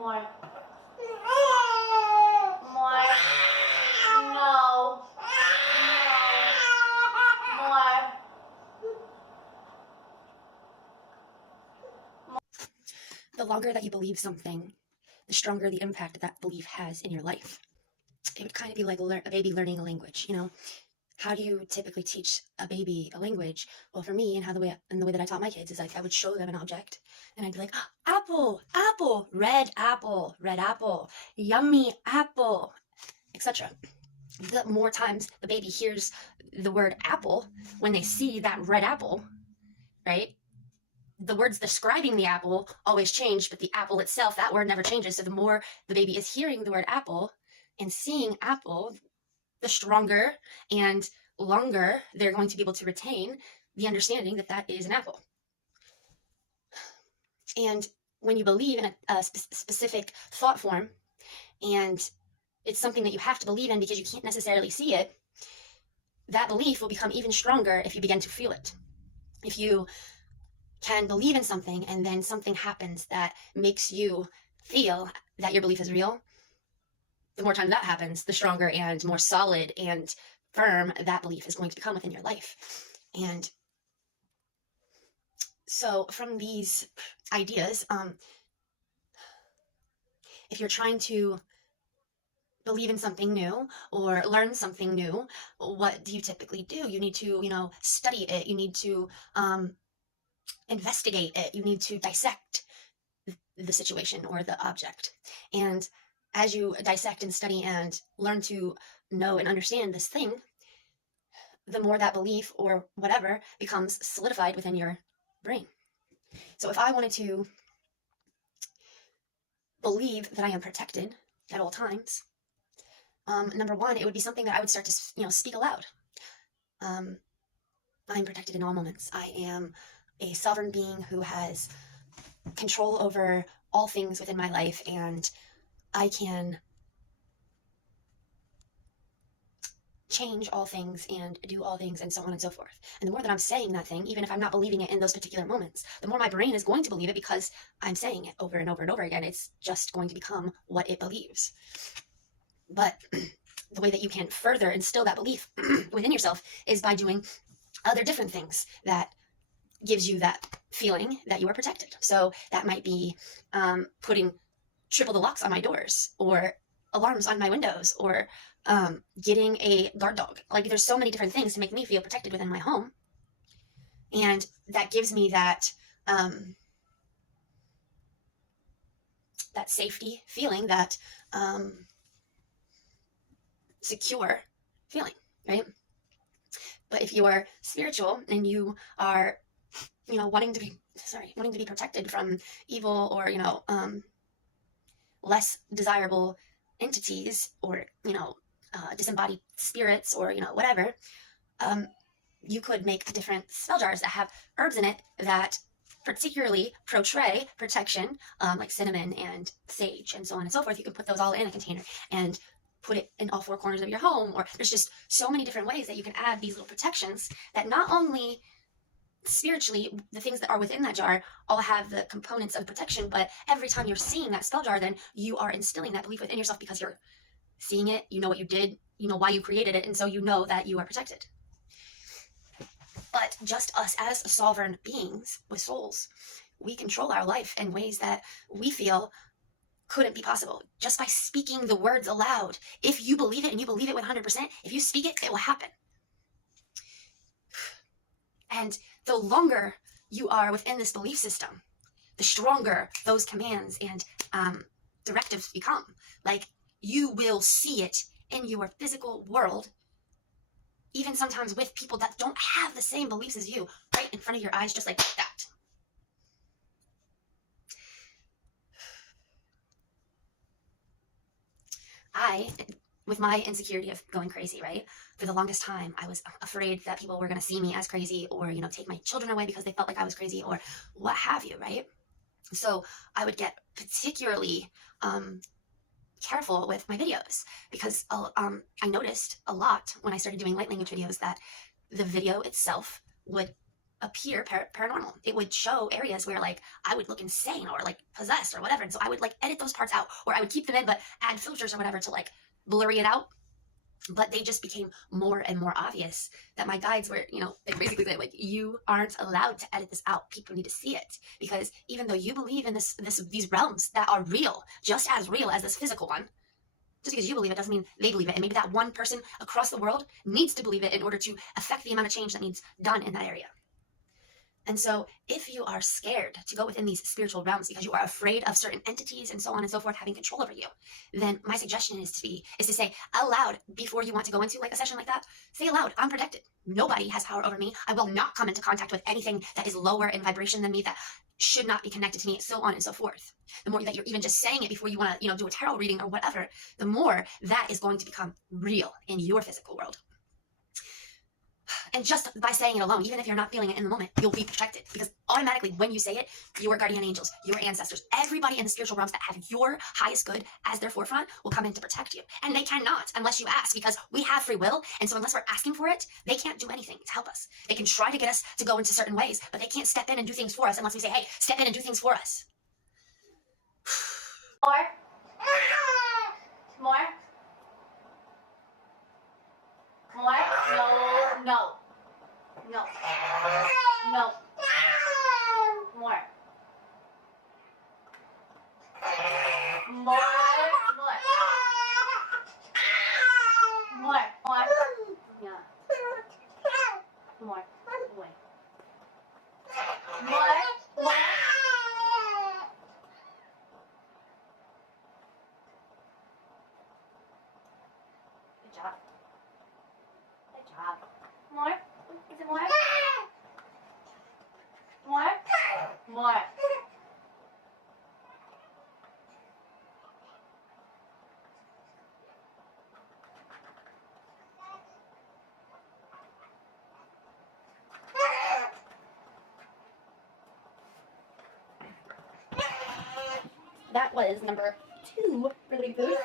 More. More. No. No. More. The longer that you believe something, the stronger the impact that belief has in your life. It would kind of be like a baby learning a language, you know? How do you typically teach a baby a language? Well, for me, and the way that I taught my kids is like I would show them an object, and I'd be like, apple, apple, red apple, yummy apple, etc. The more times the baby hears the word apple, when they see that red apple, right? The words describing the apple always change, but the apple itself, that word never changes. So the more the baby is hearing the word apple and seeing apple, the stronger and longer they're going to be able to retain the understanding that that is an apple. And when you believe in a specific thought form, and it's something that you have to believe in because you can't necessarily see it, that belief will become even stronger if you begin to feel it. If you can believe in something and then something happens that makes you feel that your belief is real, the more times that happens, the stronger and more solid and firm that belief is going to become within your life. And so from these ideas, if you're trying to believe in something new or learn something new, what do you typically do? You need to, study it. You need to investigate it. You need to dissect the situation or the object. And as you dissect and study and learn to know and understand this thing, the more that belief or whatever becomes solidified within your brain. So if I wanted to believe that I am protected at all times, number one, it would be something that I would start to, speak aloud. I'm protected in all moments. I am a sovereign being who has control over all things within my life, and I can change all things and do all things and so on and so forth. And the more that I'm saying that thing, even if I'm not believing it in those particular moments, the more my brain is going to believe it because I'm saying it over and over and over again. It's just going to become what it believes. But the way that you can further instill that belief within yourself is by doing other different things that gives you that feeling that you are protected. So that might be putting triple the locks on my doors, or alarms on my windows, or getting a guard dog. Like, there's so many different things to make me feel protected within my home. And that gives me that that safety feeling, that secure feeling, right? But if you are spiritual and you are, wanting to be protected from evil or, less desirable entities, or, disembodied spirits, or, whatever, you could make different spell jars that have herbs in it that particularly portray protection, like cinnamon and sage and so on and so forth. You can put those all in a container and put it in all four corners of your home. Or there's just so many different ways that you can add these little protections that not only spiritually, the things that are within that jar all have the components of protection, but every time you're seeing that spell jar, then you are instilling that belief within yourself because you're seeing it, you know what you did, you know why you created it, and so you know that you are protected. But just us as sovereign beings with souls, we control our life in ways that we feel couldn't be possible just by speaking the words aloud. If you believe it, and you believe it 100%, if you speak it, it will happen. And the longer you are within this belief system, the stronger those commands and directives become. Like, you will see it in your physical world, even sometimes with people that don't have the same beliefs as you, right in front of your eyes, just like that. With my insecurity of going crazy, right? For the longest time, I was afraid that people were going to see me as crazy, or, take my children away because they felt like I was crazy, or what have you, right? So I would get particularly careful with my videos, because I noticed a lot when I started doing light language videos that the video itself would appear paranormal. It would show areas where like I would look insane or like possessed or whatever. And so I would like edit those parts out, or I would keep them in but add filters or whatever to like blurry it out. But they just became more and more obvious that my guides were, they basically said like, you aren't allowed to edit this out. People need to see it, because even though you believe in these realms that are real, just as real as this physical one, just because you believe it doesn't mean they believe it. And maybe that one person across the world needs to believe it in order to affect the amount of change that needs done in that area. And so if you are scared to go within these spiritual realms because you are afraid of certain entities and so on and so forth having control over you, then my suggestion is to say aloud, before you want to go into like a session like that, say aloud, I'm protected. Nobody has power over me. I will not come into contact with anything that is lower in vibration than me, that should not be connected to me, so on and so forth. The more that you're even just saying it before you want to, do a tarot reading or whatever, the more that is going to become real in your physical world. And just by saying it alone, even if you're not feeling it in the moment, you'll be protected, because automatically when you say it, your guardian angels, your ancestors, everybody in the spiritual realms that have your highest good as their forefront will come in to protect you. And they cannot unless you ask, because we have free will. And so unless we're asking for it, they can't do anything to help us. They can try to get us to go into certain ways, but they can't step in and do things for us unless we say, hey, step in and do things for us. More. More. More. No. No. No. No. More. More. More. More. More. Yeah. More. More. More. More. Good job. Good job. More? Is it more? More? More. That was number 2 for the big food.